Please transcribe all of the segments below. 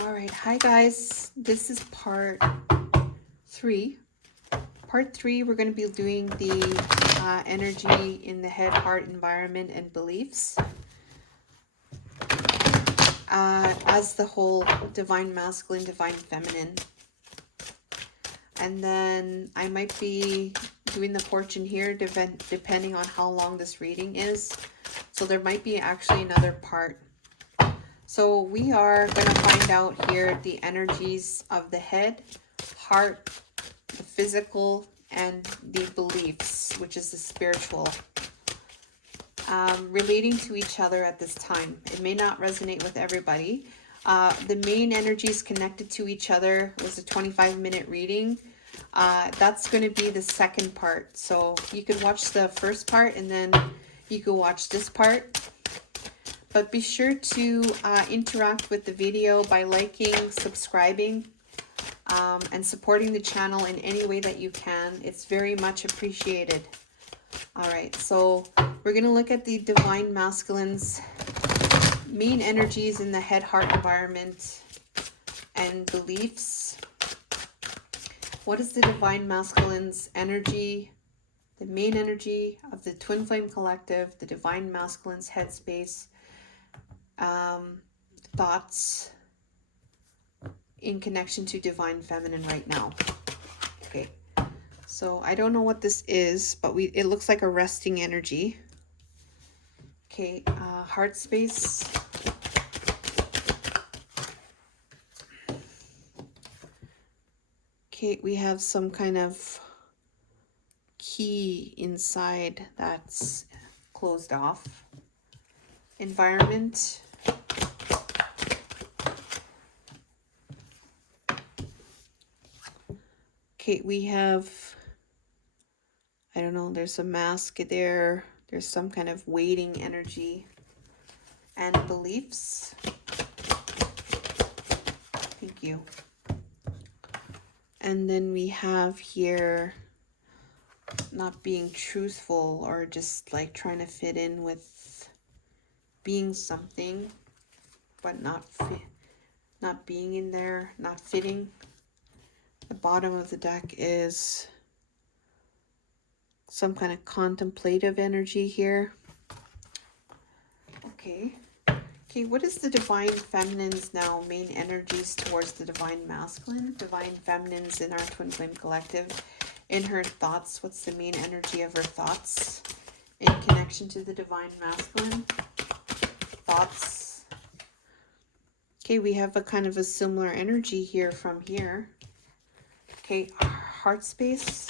All right, hi guys. This is part 3. Part 3, we're going to be doing the energy in the head, heart, environment, and beliefs as the whole divine masculine, divine feminine. And then I might be doing the fortune here depending on how long this reading is. So there might be actually another part. So we are going to find out here the energies of the head, heart, the physical, and the beliefs, which is the spiritual, relating to each other at this time. It may not resonate with everybody. The main energies connected to each other was a 25-minute reading. That's going to be the second part. So you could watch the first part and then you could watch this part. But be sure to interact with the video by liking, subscribing, and supporting the channel in any way that you can. It's very much appreciated. All right, so we're going to look at the divine masculine's main energies in the head, heart, environment, and beliefs. What is the divine masculine's energy, the main energy of the Twin Flame Collective, the divine masculine's headspace, thoughts in connection to divine feminine right now? Okay, so I don't know what this is, but it looks like a resting energy. Okay, heart space. Okay, we have some kind of key inside that's closed off. Environment. Okay, we have, I don't know, there's a mask there. There's some kind of waiting energy. And beliefs. Thank you. And then we have here not being truthful, or just like trying to fit in with being something, but not being in there, not fitting. The bottom of the deck is some kind of contemplative energy here. Okay. Okay, what is the divine feminine's now main energies towards the divine masculine? Divine feminine's in our Twin Flame Collective. In her thoughts, what's the main energy of her thoughts in connection to the divine masculine? Thoughts. Okay, we have a kind of a similar energy here from here. Okay, heart space.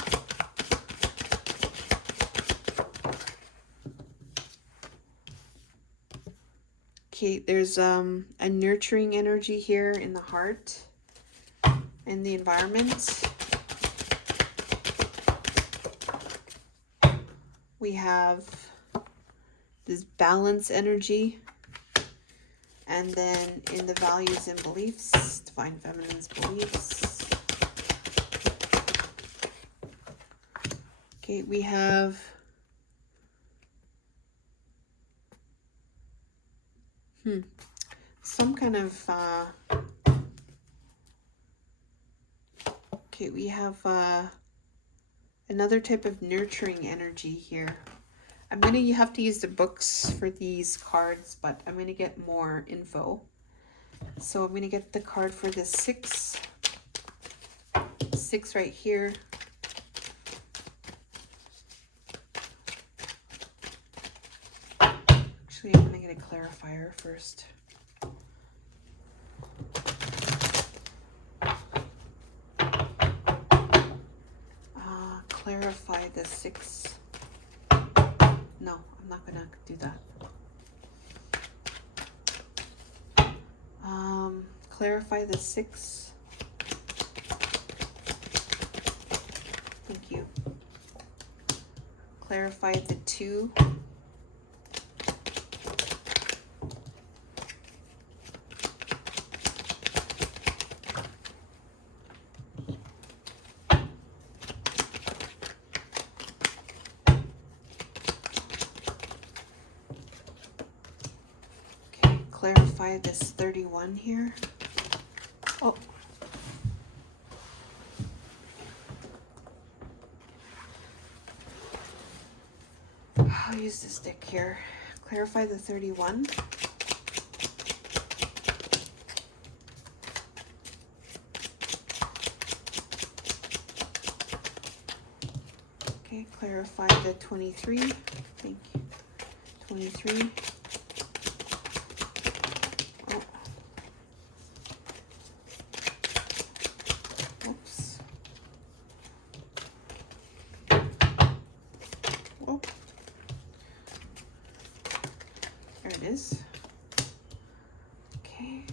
Okay, there's a nurturing energy here in the heart and the environment. We have this balance energy. And then in the values and beliefs, divine feminine's beliefs. Okay, we have some kind of okay, we have another type of nurturing energy here. You have to use the books for these cards, but I'm gonna get more info. So I'm gonna get the card for the six right here. Actually, I'm gonna get a clarifier first. Clarify the 6. No, I'm not gonna do that. Clarify the 6. Thank you. Clarify the 2. Clarify this 31 here. Oh. I'll use this stick here. Clarify the 31. Okay, clarify the 23. Thank you. 23. Oh. Oops. Oh. There it is. Okay.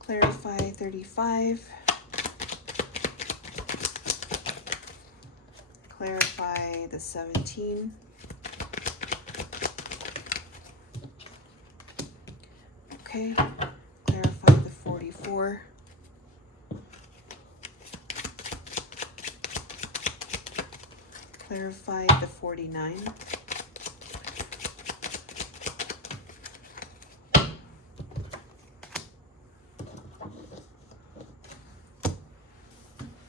Clarify 35. Clarify the 17. Okay. Clarify the 44. Clarify the 49.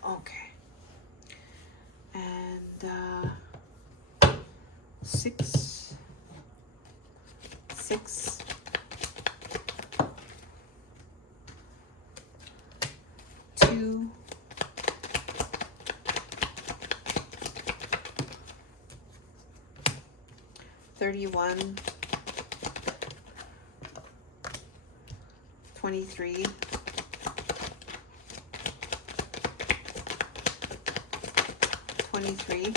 Okay. And 6, 6, 2, 31, 23, 23,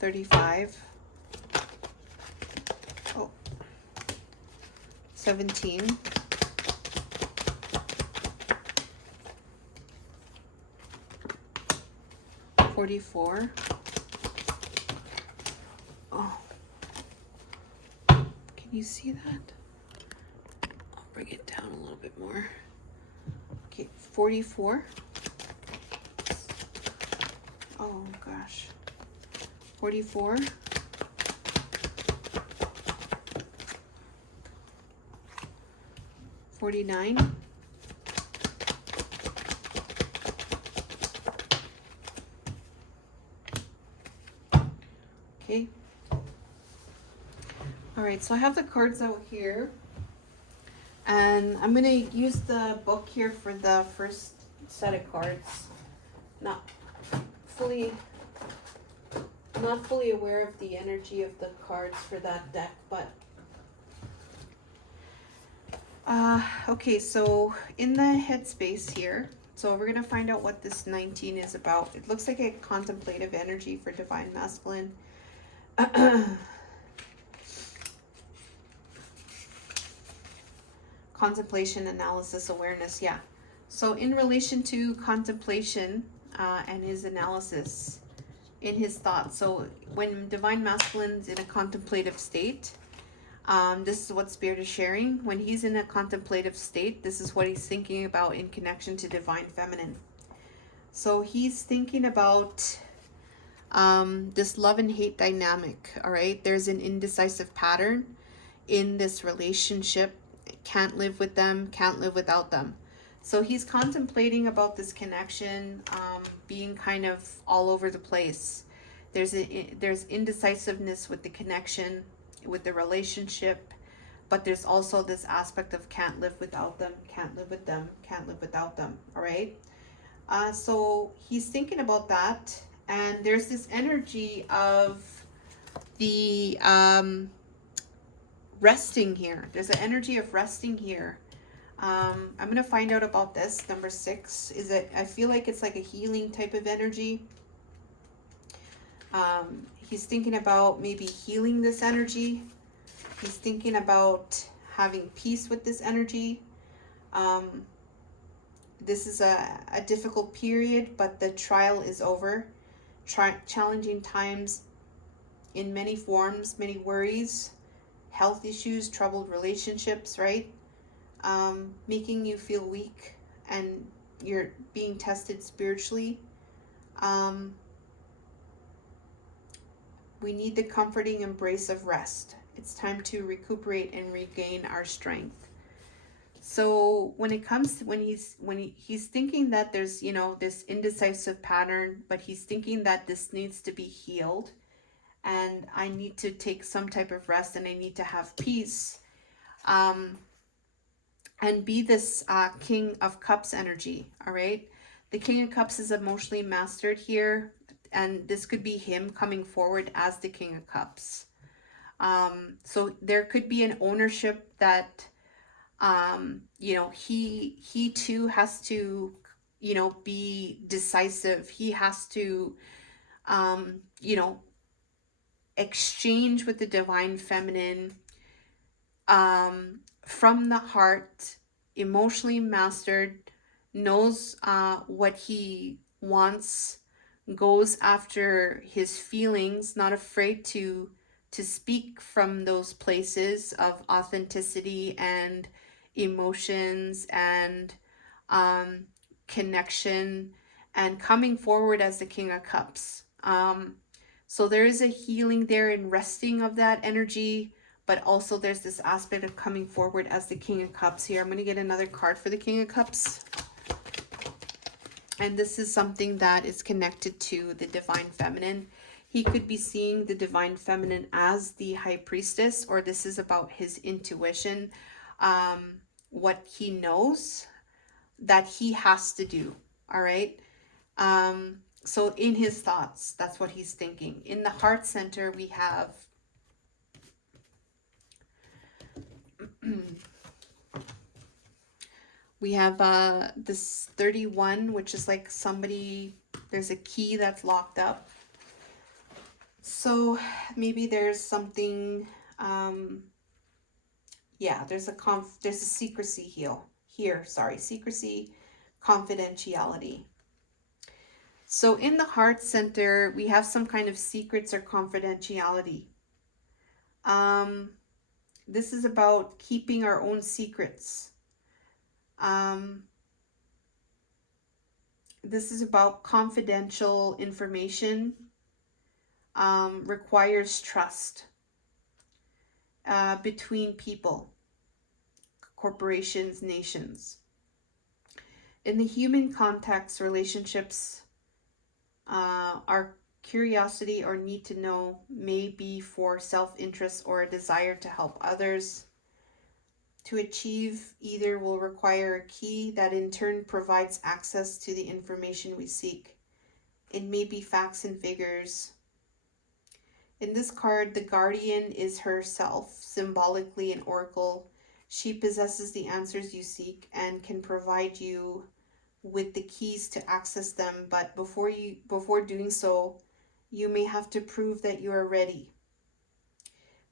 35, oh, 17, 44. Oh, can you see that? I'll bring it down a little bit more. Okay, 44. Oh gosh. 44. 49. Okay. All right, so I have the cards out here, and I'm going to use the book here for the first set of cards. Not fully aware of the energy of the cards for that deck, but okay, so in the headspace here, so we're going to find out what this 19 is about. It looks like a contemplative energy for divine masculine. Contemplation, analysis, awareness, yeah. So in relation to contemplation and his analysis in his thoughts, so when divine masculine's in a contemplative state, this is what Spirit is sharing. When he's in a contemplative state, this is what he's thinking about in connection to divine feminine. So he's thinking about this love and hate dynamic, all right? There's an indecisive pattern in this relationship. Can't live with them, can't live without them. So he's contemplating about this connection being kind of all over the place. There's indecisiveness with the connection, with the relationship, but there's also this aspect of can't live without them, can't live with them, can't live without them, all right? So he's thinking about that, and there's this energy of the resting here. There's an energy of resting here. I'm going to find out about this. Number 6 is it, I feel like it's like a healing type of energy. He's thinking about maybe healing this energy. He's thinking about having peace with this energy. This is a difficult period, but the trial is over. Challenging times in many forms, many worries, health issues, troubled relationships, right? Making you feel weak and you're being tested spiritually. We need the comforting embrace of rest. It's time to recuperate and regain our strength. So when it comes to he's thinking that there's, this indecisive pattern, but he's thinking that this needs to be healed, and I need to take some type of rest, and I need to have peace, um, and be this King of Cups energy. All right, the King of Cups is emotionally mastered here, and this could be him coming forward as the King of Cups. So there could be an ownership that he too has to, be decisive. He has to, um, you know, exchange with the divine feminine, from the heart, emotionally mastered, knows what he wants, goes after his feelings, not afraid to speak from those places of authenticity and emotions and um, connection, and coming forward as the King of Cups. So there is a healing there in resting of that energy, but also there's this aspect of coming forward as the King of Cups here. I'm going to get another card for the King of Cups. And this is something that is connected to the divine feminine. He could be seeing the divine feminine as the high priestess, or this is about his intuition, what he knows that he has to do. All right. So in his thoughts, that's what he's thinking. In the heart center, we have this 31, which is like somebody, there's a key that's locked up. So maybe there's something, there's a secrecy secrecy, confidentiality. So in the heart center, we have some kind of secrets or confidentiality. This is about keeping our own secrets. This is about confidential information, requires trust between people, corporations, nations. In the human context, relationships, our curiosity or need to know may be for self-interest or a desire to help others. To achieve either will require a key that in turn provides access to the information we seek. It may be facts and figures. In this card, the guardian is herself, symbolically an oracle. She possesses the answers you seek and can provide you with the keys to access them, but before doing so, you may have to prove that you are ready.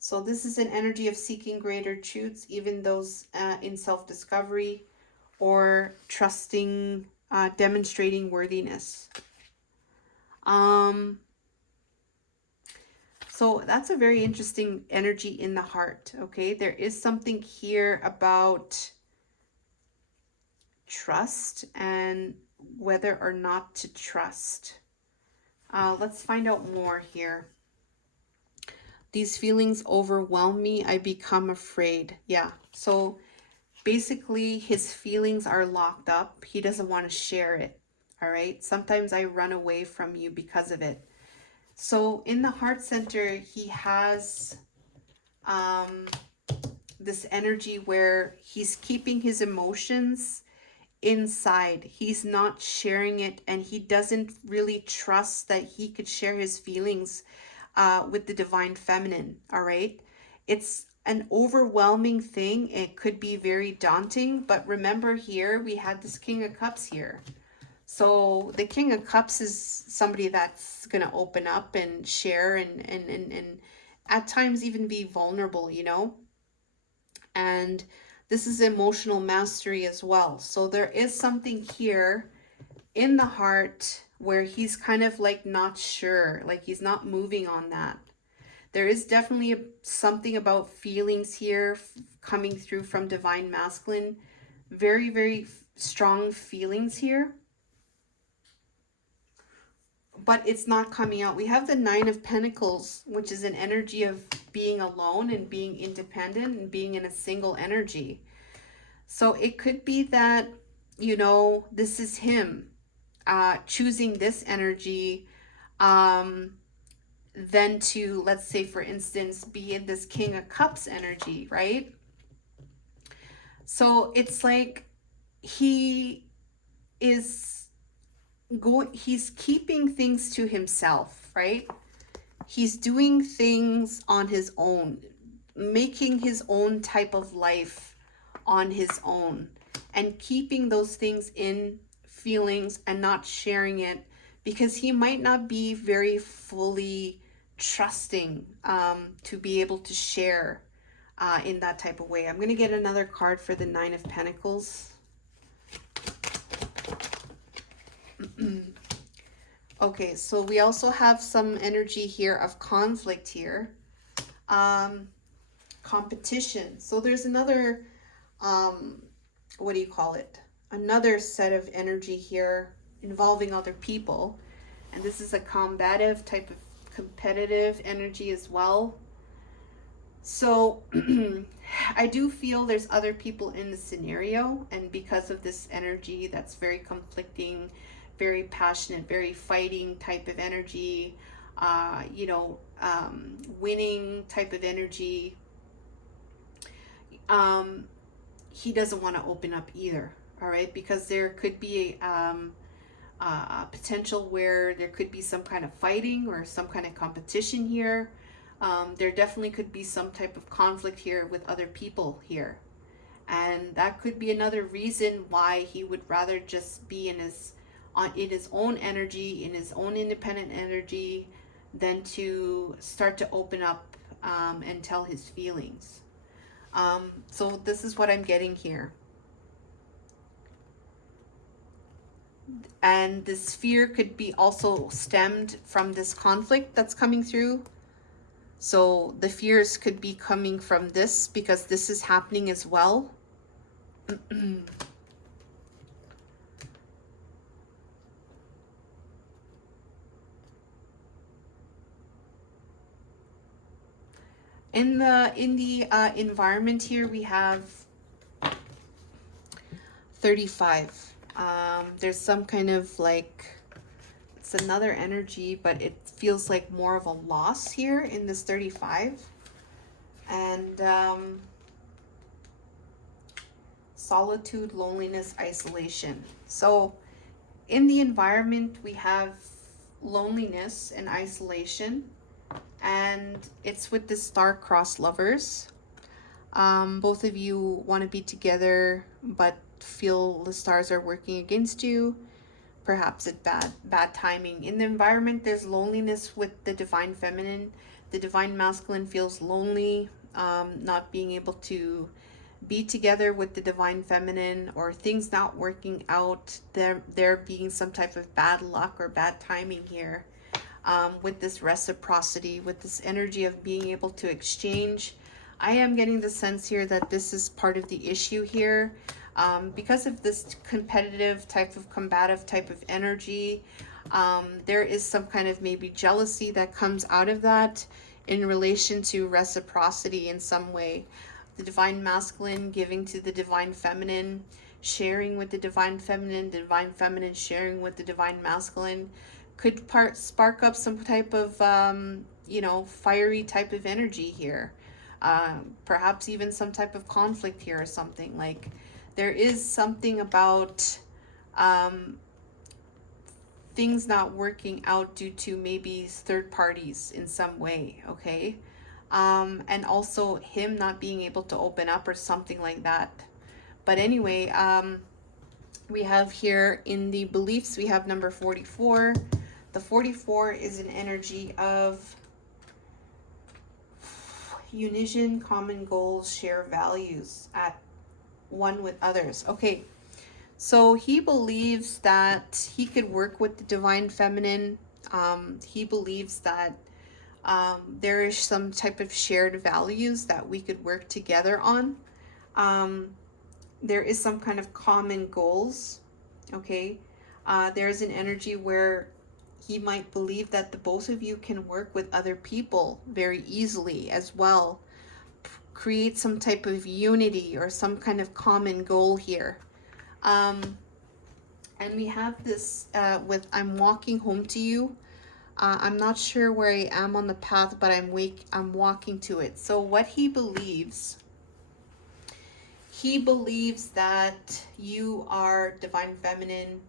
So this is an energy of seeking greater truths, even those in self-discovery, or trusting, demonstrating worthiness. So that's a very interesting energy in the heart, okay? There is something here about trust and whether or not to trust. Let's find out more here. These feelings overwhelm me. I become afraid. Yeah. So basically his feelings are locked up. He doesn't want to share it. All right. Sometimes I run away from you because of it. So in the heart center, he has this energy where he's keeping his emotions inside. He's not sharing it, and he doesn't really trust that he could share his feelings with the divine feminine. All right. It's an overwhelming thing. It could be very daunting, but remember here we had this King of Cups here. So the King of Cups is somebody that's going to open up and share and at times even be vulnerable, and this is emotional mastery as well. So there is something here in the heart where he's kind of like not sure, like he's not moving on that. There is definitely something about feelings here coming through from divine masculine. Very, very strong feelings here. but it's not coming out. We have the Nine of Pentacles, which is an energy of being alone and being independent and being in a single energy. So it could be that, you know, this is him choosing this energy, than to, let's say, for instance, be in this King of Cups energy, right? So it's like he is he's keeping things to himself, right? He's doing things on his own, making his own type of life on his own, and keeping those things in feelings and not sharing it because he might not be very fully trusting to be able to share in that type of way. I'm going to get another card for the Nine of Pentacles. Okay, so we also have some energy here of conflict here. Competition. So there's another, what do you call it? Another set of energy here involving other people. And this is a combative type of competitive energy as well. So I do feel there's other people in the scenario, and because of this energy that's very conflicting, very passionate, very fighting type of energy, winning type of energy, he doesn't want to open up either. All right, because there could be a potential where there could be some kind of fighting or some kind of competition here. There definitely could be some type of conflict here with other people here. And that could be another reason why he would rather just be in his own energy, in his own independent energy, than to start to open up and tell his feelings. So this is what I'm getting here. And this fear could be also stemmed from this conflict that's coming through. So the fears could be coming from this because this is happening as well. In the environment here, we have 35. There's some kind of like, it's another energy, but it feels like more of a loss here in this 35. And solitude, loneliness, isolation. So in the environment, we have loneliness and isolation, and it's with the star-crossed lovers. Both of you want to be together, but feel the stars are working against you. Perhaps it's bad timing. In the environment, there's loneliness with the divine feminine. The divine masculine feels lonely, not being able to be together with the divine feminine, or things not working out, there being some type of bad luck or bad timing here. With this reciprocity, with this energy of being able to exchange, I am getting the sense here that this is part of the issue here. Because of this competitive type of combative type of energy, there is some kind of maybe jealousy that comes out of that in relation to reciprocity in some way. The divine masculine giving to the divine feminine, sharing with the divine feminine sharing with the divine masculine, could spark up some type of fiery type of energy here. Perhaps even some type of conflict here or something. Like there is something about things not working out due to maybe third parties in some way, okay? And also him not being able to open up or something like that. But anyway, we have here in the beliefs, we have number 44. The 44 is an energy of unition, common goals, share values, at one with others. Okay, so he believes that he could work with the divine feminine. He believes that there is some type of shared values that we could work together on. There is some kind of common goals. Okay, there's an energy where He might believe that the both of you can work with other people very easily as well. Create some type of unity or some kind of common goal here. And we have this with I'm walking home to you. I'm not sure where I am on the path, but I'm walking to it. So what he believes that you are divine feminine,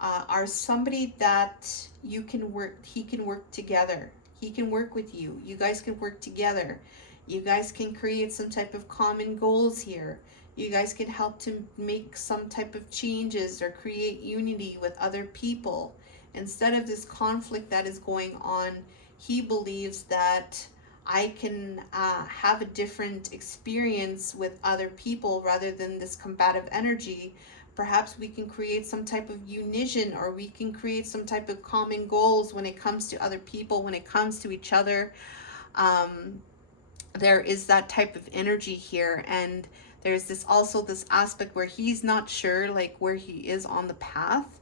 are somebody that you can work, he can work together. He can work with you. You guys can work together. You guys can create some type of common goals here. You guys can help to make some type of changes or create unity with other people. Instead of this conflict that is going on, he believes that I can have a different experience with other people rather than this combative energy. Perhaps we can create some type of unition, or we can create some type of common goals when it comes to other people, when it comes to each other. Um, there is that type of energy here, and there's this also this aspect where he's not sure like where he is on the path,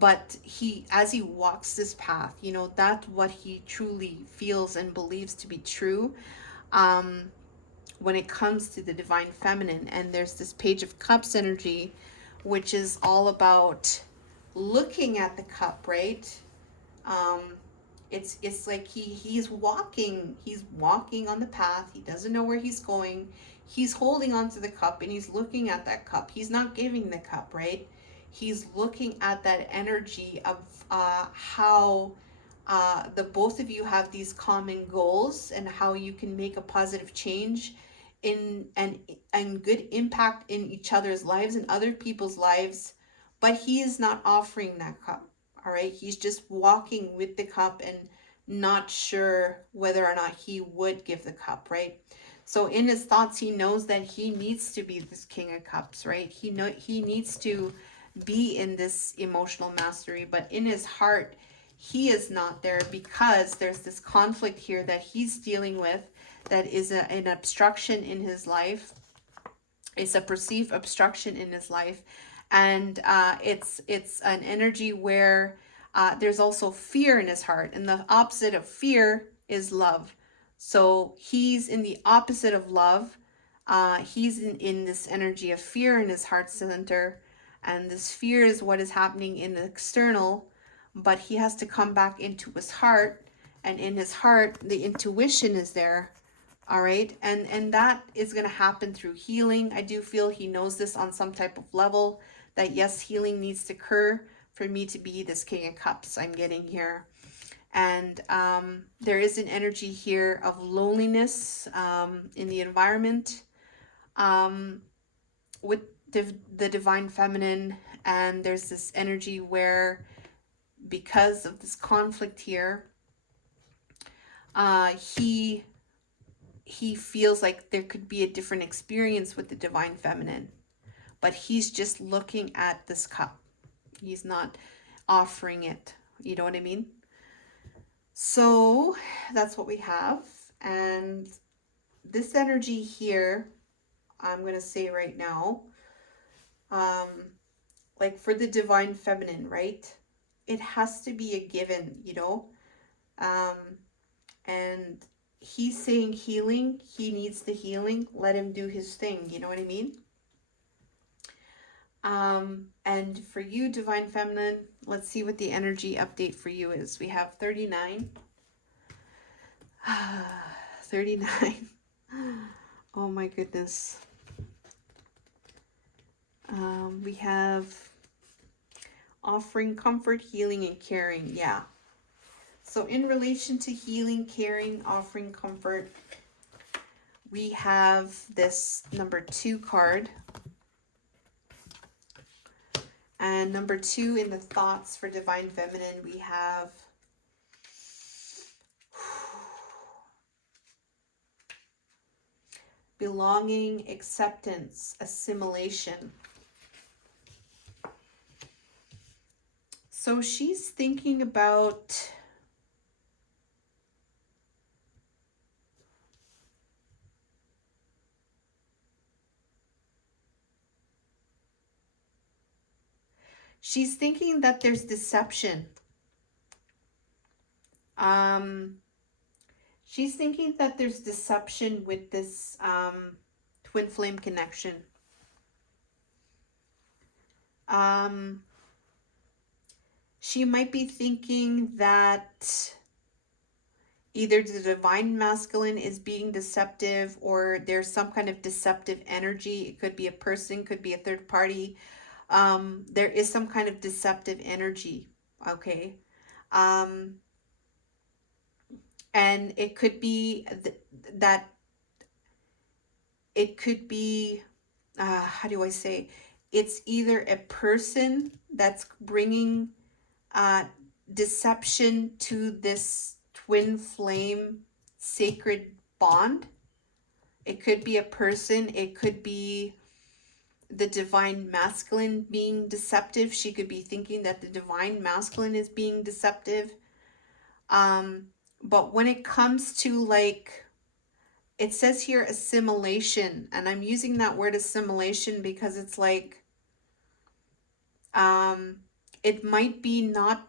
but he, as he walks this path, you know, that's what he truly feels and believes to be true. um when it comes to the divine feminine. And there's this page of cups energy, which is all about looking at the cup, right? um it's like he's walking on the path. He doesn't know where he's going. He's holding onto the cup and he's looking at that cup. He's not giving the cup, right? He's looking at that energy of how the both of you have these common goals and how you can make a positive change in and good impact in each other's lives and other people's lives. But he is not offering that cup. All right, he's just walking with the cup and not sure whether or not he would give the cup, right? So in his thoughts, he knows that he needs to be this king of cups, right? He needs to be in this emotional mastery, but in his heart, he is not there because there's this conflict here that he's dealing with that is an obstruction in his life. It's a perceived obstruction in his life, and it's an energy where there's also fear in his heart, and the opposite of fear is love. So he's in the opposite of love. He's in this energy of fear in his heart center, and this fear is what is happening in the external, but he has to come back into his heart, and in his heart the intuition is there. All right, and that is going to happen through healing. I do feel he knows this on some type of level, that yes, healing needs to occur for me to be this king of cups I'm getting here. And there is an energy here of loneliness in the environment with the divine feminine. And there's this energy where, because of this conflict here, he feels like there could be a different experience with the divine feminine, but he's just looking at this cup. He's not offering it. You know what I mean? So that's what we have. And this energy here, I'm going to say right now, um, like for the divine feminine, right? It has to be a given, you know? Um, and he's saying healing. He needs the healing. Let him do his thing. You know what I mean? And for you, divine feminine, let's see what the energy update for you is. We have 39. 39. Oh my goodness. We have offering comfort, healing, and caring. Yeah. So in relation to healing, caring, offering comfort, we have this number 2 card. And number 2 in the thoughts for divine feminine, we have belonging, acceptance, assimilation. So she's thinking about that there's deception. Um, she's thinking that there's deception with this twin flame connection. Um, she might be thinking that either the divine masculine is being deceptive or there's some kind of deceptive energy. It could be a person, could be a third party. There is some kind of deceptive energy. Okay. Um, and it could be that it could be, how do I say? It's either a person that's bringing uh, deception to this twin flame sacred bond. It could be a person, it could be the divine masculine being deceptive. She could be thinking that the divine masculine is being deceptive. Um, but when it comes to like, it says here assimilation, and I'm using that word assimilation because it's like, um, it might be not,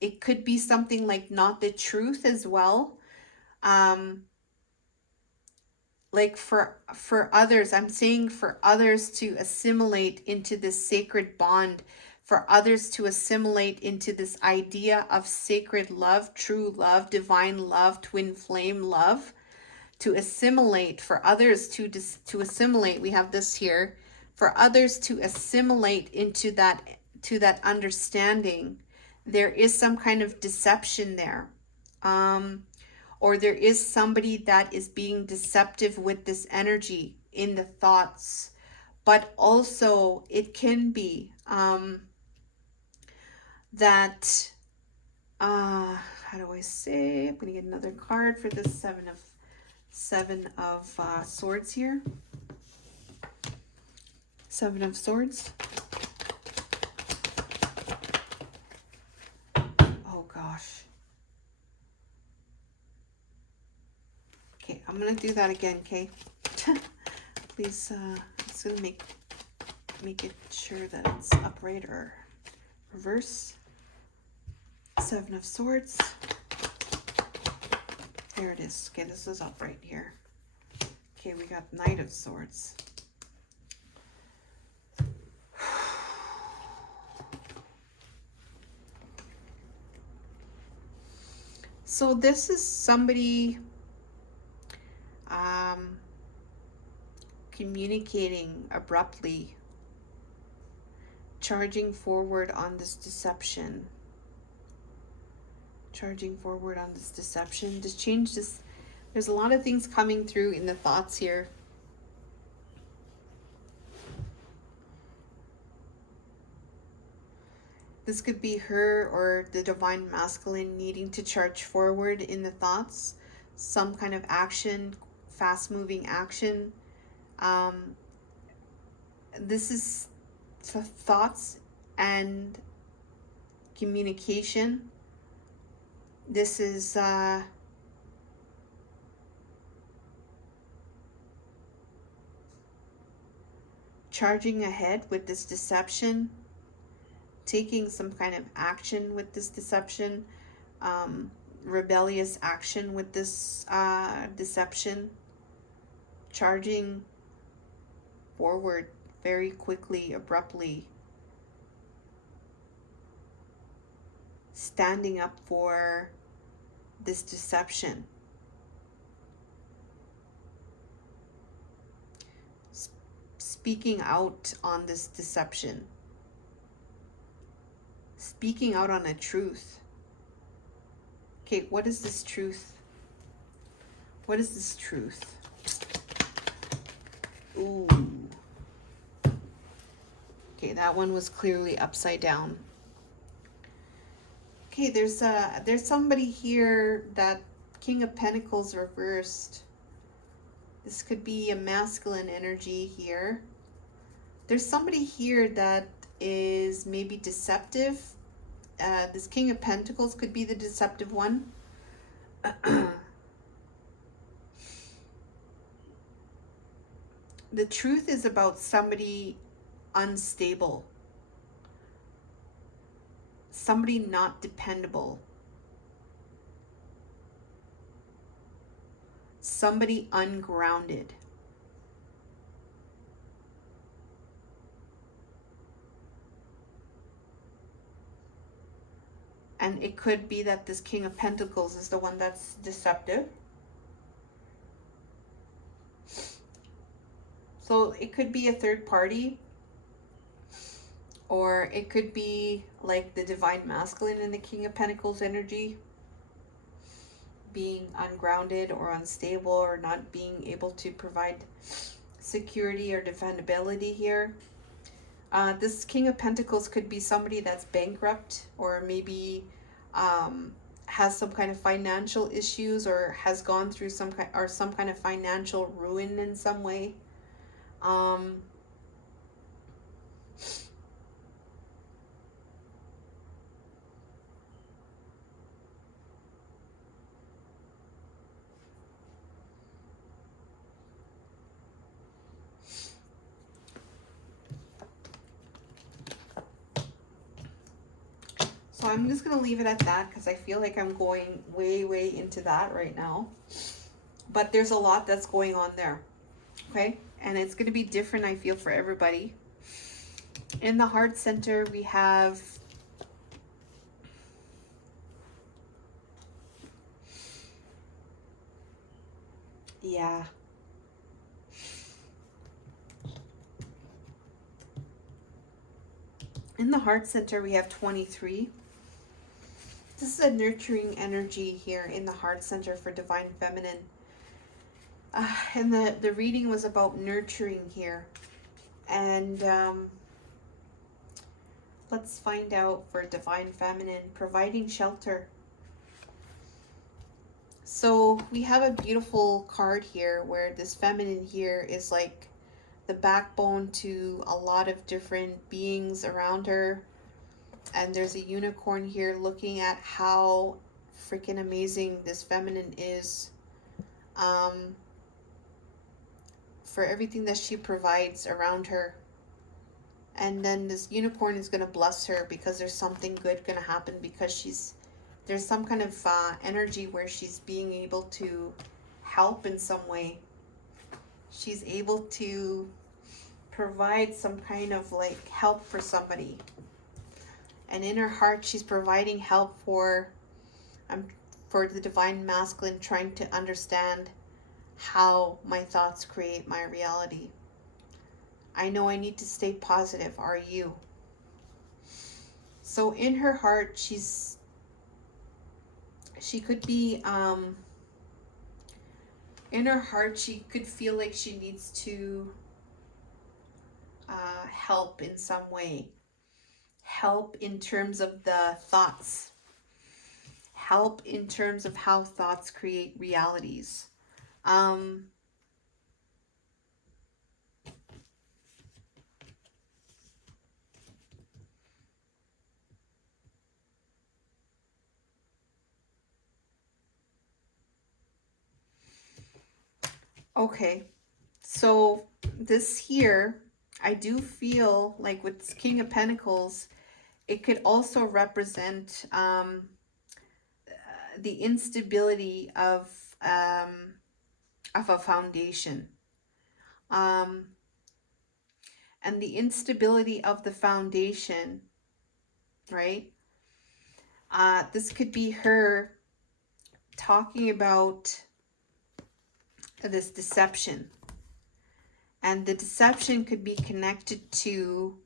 it could be something like not the truth as well. Um, like for others, I'm saying for others to assimilate into this sacred bond, for others to assimilate into this idea of sacred love, true love, divine love, twin flame love, to assimilate, for others to assimilate. We have this here, for others to assimilate into that, to that understanding. There is some kind of deception there. Or there is somebody that is being deceptive with this energy in the thoughts. But also it can be that how do I say, I'm gonna get another card for this seven of swords here. Seven of Swords. Oh gosh. Okay, I'm gonna do that again, okay? Please, just gonna make it sure that it's upright or reverse. Seven of Swords. There it is. Okay, this is upright here. Okay, we got Knight of Swords. So this is somebody communicating abruptly, charging forward on this deception. Charging forward on this deception. Just change this. There's a lot of things coming through in the thoughts here. This could be her or the divine masculine needing to charge forward in the thoughts. Some kind of action, fast moving action. This is thoughts and communication. This is charging ahead with this deception, taking some kind of action with this deception, rebellious action with this deception, charging forward very quickly, abruptly, standing up for this deception. Speaking out on this deception. Speaking out on a truth. Okay, what is this truth? What is this truth? Ooh. Okay, that one was clearly upside down. Okay, there's somebody here, that King of Pentacles reversed. This could be a masculine energy here. There's somebody here that is maybe deceptive. This King of Pentacles could be the deceptive one. The truth is about somebody unstable, somebody not dependable, somebody ungrounded. And it could be that this King of Pentacles is the one that's deceptive. So it could be a third party, or it could be like the Divine Masculine in the King of Pentacles energy, being ungrounded or unstable or not being able to provide security or defendability here. This King of Pentacles could be somebody that's bankrupt, or maybe has some kind of financial issues, or has gone through some kind of financial ruin in some way. So I'm just going to leave it at that because I feel like I'm going way, way into that right now. But there's a lot that's going on there. Okay? And it's going to be different, I feel, for everybody. In the heart center, we have in the heart center, we have 23. This is a nurturing energy here in the heart center for Divine Feminine. And the reading was about nurturing here. And let's find out for Divine Feminine, providing shelter. So we have a beautiful card here where this feminine here is like the backbone to a lot of different beings around her. And there's a unicorn here looking at how freaking amazing this feminine is. For everything that she provides around her. And then this unicorn is going to bless her because there's something good going to happen, because there's some kind of energy where she's being able to help in some way. She's able to provide some kind of like help for somebody. And in her heart, she's providing help for the Divine Masculine, trying to understand how my thoughts create my reality. I know I need to stay positive. Are you? So in her heart, she could be, in her heart, she could feel like she needs to help in some way. Help in terms of the thoughts. Help in terms of how thoughts create realities. Okay, so this here, I do feel like with King of Pentacles, it could also represent the instability of a foundation, and the instability of the foundation, right? This could be her talking about this deception, and the deception could be connected to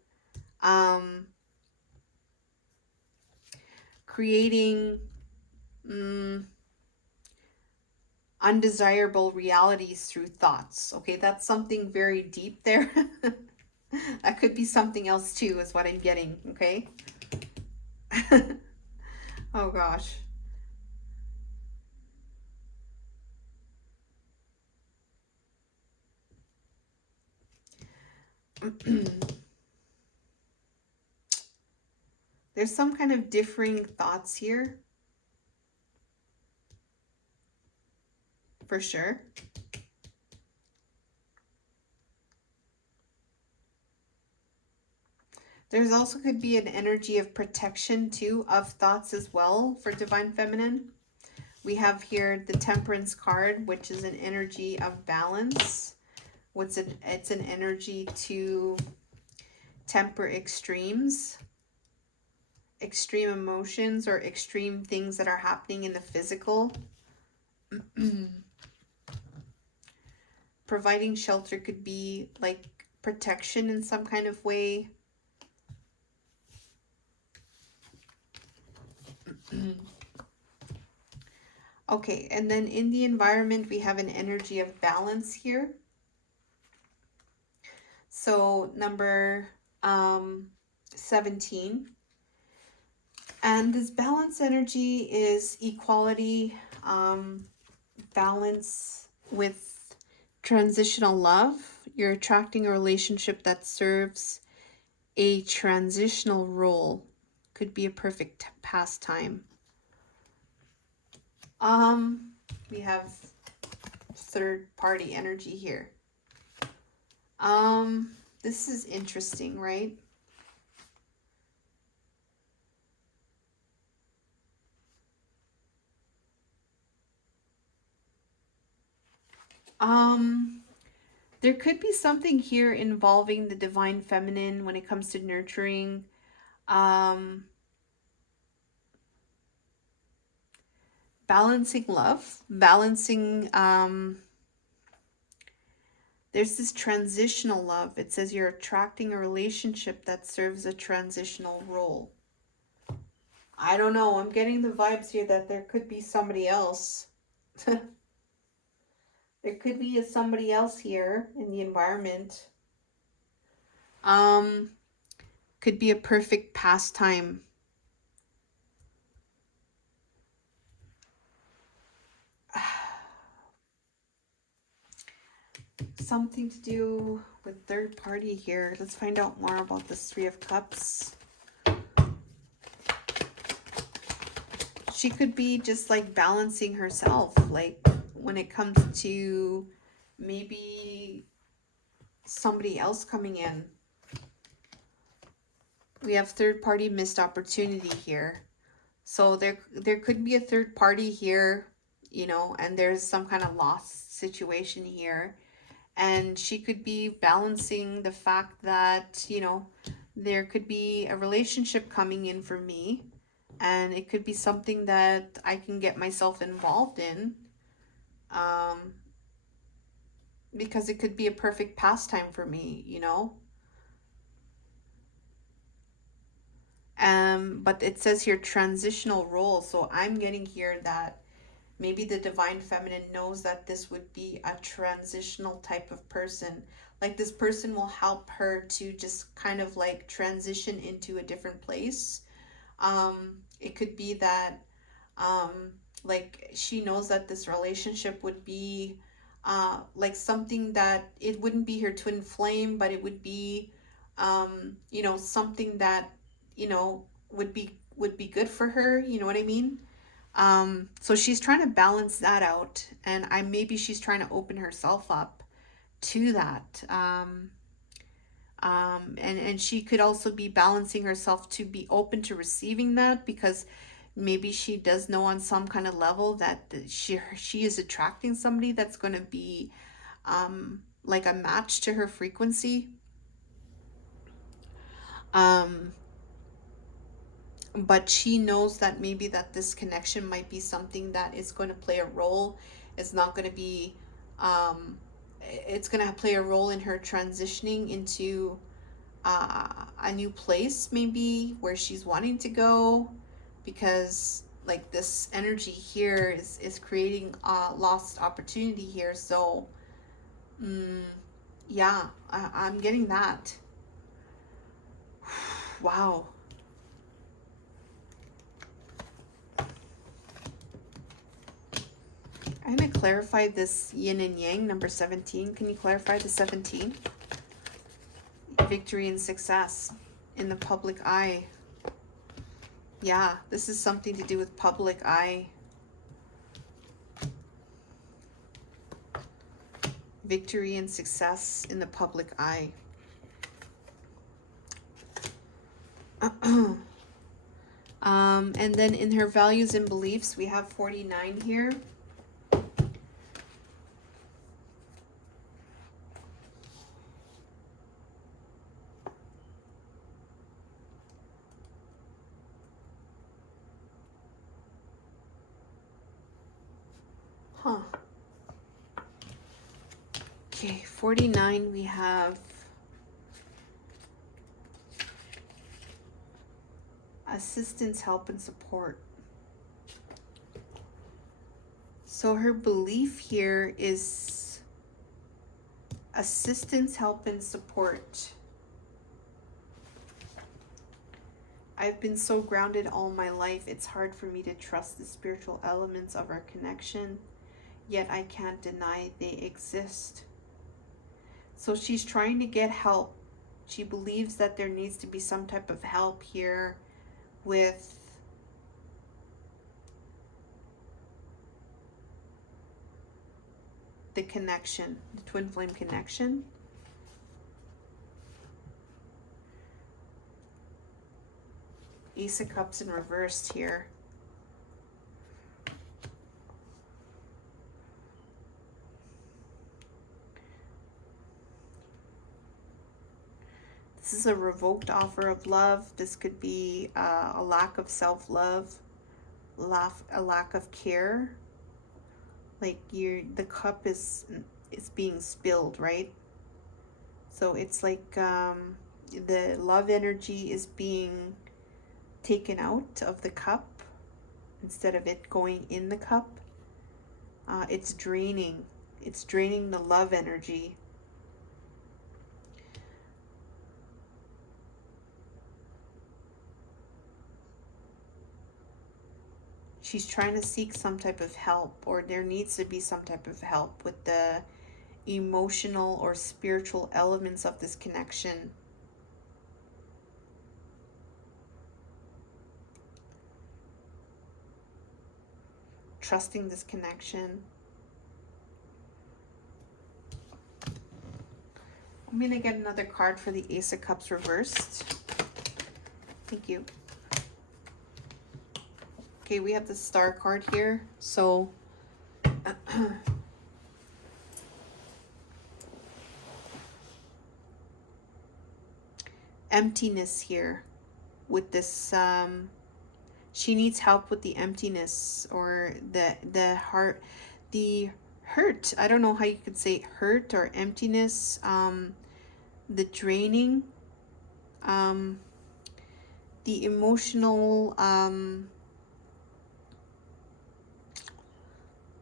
creating undesirable realities through thoughts. Okay, that's something very deep there. That could be something else too, is what I'm getting. Okay. Oh gosh. There's some kind of differing thoughts here, for sure. There's also could be an energy of protection too, of thoughts as well for Divine Feminine. We have here the Temperance card, which is an energy of balance. It's an energy to temper extremes, extreme emotions, or extreme things that are happening in the physical. Providing shelter could be like protection in some kind of way. Okay, and then in the environment, we have an energy of balance here. So number 17. And this balance energy is equality, balance with transitional love. You're attracting a relationship that serves a transitional role. Could be a perfect pastime. We have third party energy here. This is interesting, right? There could be something here involving the divine feminine when it comes to nurturing. Balancing love, balancing, there's this transitional love. It says you're attracting a relationship that serves a transitional role. I don't know. I'm getting the vibes here that there could be somebody else. There could be somebody else here in the environment. Could be a perfect pastime. Something to do with third party here. Let's find out more about this Three of Cups. She could be just like balancing herself, like when it comes to maybe somebody else coming in. We have third party missed opportunity here. So there could be a third party here, you know, and there's some kind of lost situation here. And she could be balancing the fact that, you know, there could be a relationship coming in for me, and it could be something that I can get myself involved in, because it could be a perfect pastime for me, you know. But it says here transitional role, so I'm getting here that maybe the divine feminine knows that this would be a transitional type of person. Like this person will help her to just kind of like transition into a different place. It could be that like she knows that this relationship would be like something that it wouldn't be her twin flame, but it would be you know, something that, you know, would be good for her, you know what I mean? So she's trying to balance that out, and maybe she's trying to open herself up to that. And she could also be balancing herself to be open to receiving that, because maybe she does know on some kind of level that she is attracting somebody that's going to be like a match to her frequency. Um, but she knows that maybe that this connection might be something that is going to play a role. It's not going to be it's going to play a role in her transitioning into a new place, maybe where she's wanting to go, because like this energy here is creating a lost opportunity here. So yeah, I'm getting that. Wow. I'm going to clarify this yin and yang, number 17. Can you clarify the 17? Victory and success in the public eye. Yeah, this is something to do with public eye. Victory and success in the public eye. And then in her values and beliefs, we have 49 here. Huh. Okay, 49, we have assistance, help, and support. So her belief here is assistance, help, and support. I've been so grounded all my life, it's hard for me to trust the spiritual elements of our connection, yet I can't deny they exist. So she's trying to get help. She believes that there needs to be some type of help here with the connection, the twin flame connection. Ace of Cups in reversed here. This is a revoked offer of love. This could be a lack of self-love, a lack of care. Like the cup is being spilled, right? So it's like the love energy is being taken out of the cup instead of it going in the cup. It's draining the love energy. She's trying to seek some type of help, or there needs to be some type of help with the emotional or spiritual elements of this connection. Trusting this connection. I'm going to get another card for the Ace of Cups reversed. Thank you. Okay, we have the Star card here. So emptiness here with this she needs help with the emptiness, or the heart, the hurt. I don't know how you could say hurt or emptiness, the draining, the emotional,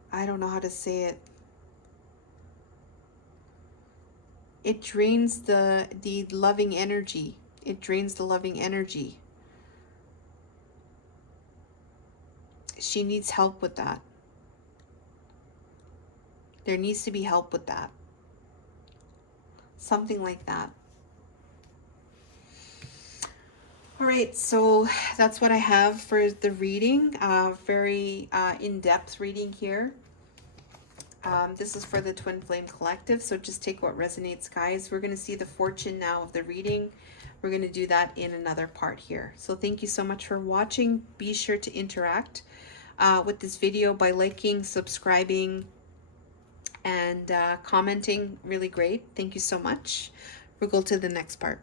I don't know how to say it. It drains the loving energy. It drains the loving energy. She needs help with that. There needs to be help with that. Something like that. All right, so that's what I have for the reading. Very in-depth reading here. This is for the Twin Flame Collective, so just take what resonates, guys. We're going to see the fortune now of the reading. We're going to do that in another part here. So thank you so much for watching. Be sure to interact with this video by liking, subscribing, and commenting. Really great. Thank you so much. We'll go to the next part.